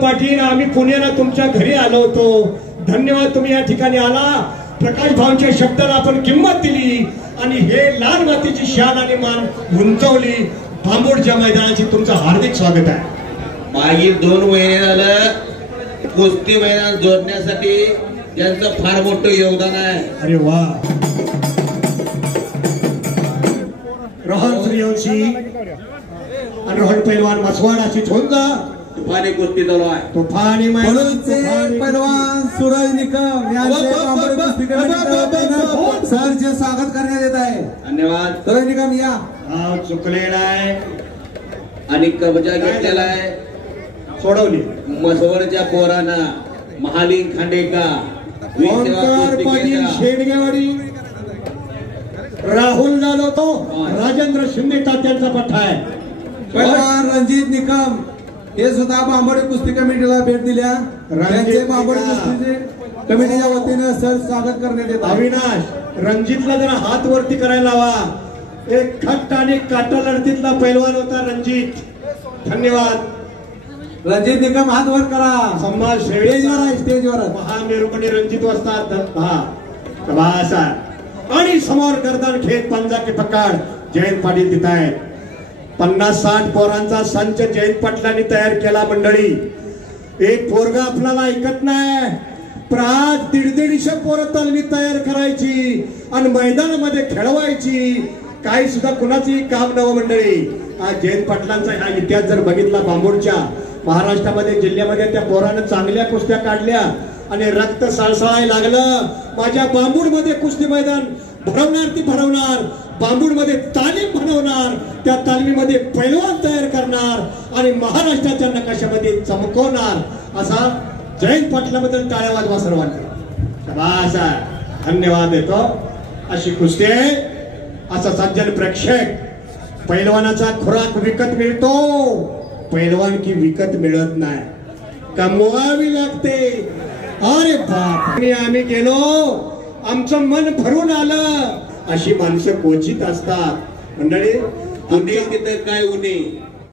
पाटील, आम्ही पुण्याला तुमच्या घरी आलो होतो. धन्यवाद, तुम्ही या ठिकाणी आला. प्रकाश भाऊंच्या शब्दाला आपण किंमत दिली आणि हे लाल मातीची शान आणि मान उंचावली. बांबोडच्या मैदानाची तुमचं हार्दिक स्वागत आहे. मागील 2 महिने झालं कुस्ती मैदान जोडण्यासाठी यांचं फार मोठं योगदान आहे. अरे वा. रोहन सूर्यवंशी आणि रोहन पैलवान मसवाडाची झोंज तुफानी कुस्ती चालू आहे. तुफानी पैलवान सूरज निकम यांचे सरचे स्वागत करण्यात येत आहे. धन्यवाद. सूरज निकम या. हा चुकलेला आहे आणि कब्जा घेतलेला आहे. सोडवली मसवडच्या पोरानं महालिंग खांडेका, पाटील शेडगेवाडी, राहुल जाधव, राजेंद्र शिंदे तात्यांचा पठ्ठा आहे. पैलवान रणजित निकम हे सुद्धा बांबोडी कुस्ती कमिटीला भेट दिल्या. त्यांचे बांबोडी कुस्तीचे कमिटीच्या वतीने सर स्वागत करण्यात येत. अविनाश, रणजितला जरा हात वरती करायला हवा. एक खट्ट आणि काटा लढतीतला पैलवान होता रणजित. धन्यवाद. रणजित निकम हात वर करा. समाज स्टेजवर आहे, स्टेजवर. महामेरुपणी रणजित वस्तात आणि समोर गर्दन खेत पंजा की पकड जयंत पाटील तिथं आहेत. 50-60 पोरांचा संच जयंत पाटलांनी तयार केला. मंडळी, एक पोरगा आपल्याला ऐकत नाही, पण आज 150 पोरं तालमी तयार करायची आणि मैदानामध्ये खेळवायची. काही सुद्धा कुणाचंही काम नवं. मंडळी, आज जयंत पाटलांचा हा इतिहास जर बघितला बांबोडच्या महाराष्ट्रामध्ये जिल्ह्यामध्ये त्या पोरानं चांगल्या कुस्त्या काढल्या आणि रक्त सळसळायला लागलं. माझ्या बांबूडमध्ये कुस्ती मैदान भरवणार ती भरवणार, बांबूडमध्ये तालीम भरवणार, त्या तालमीमध्ये पैलवान तयार करणार आणि महाराष्ट्राच्या नकाशामध्ये चमकवणार. असा जयंत पाटलाबद्दल टाळ्या वाजवा सर्वांनी. धन्यवाद देतो. अशी कुस्ती आहे. असा सज्जन प्रेक्षक. पैलवानाचा खुराक विकत मिळतो, पैलवान की विकत मिळत नाही, कमवावी लागते. अरे बाप, आम्ही गेलो, आमचं मन भरून आलं. अशी माणसं क्वचित असतात. मंडळी, उन्हे तिथं काय उन्हे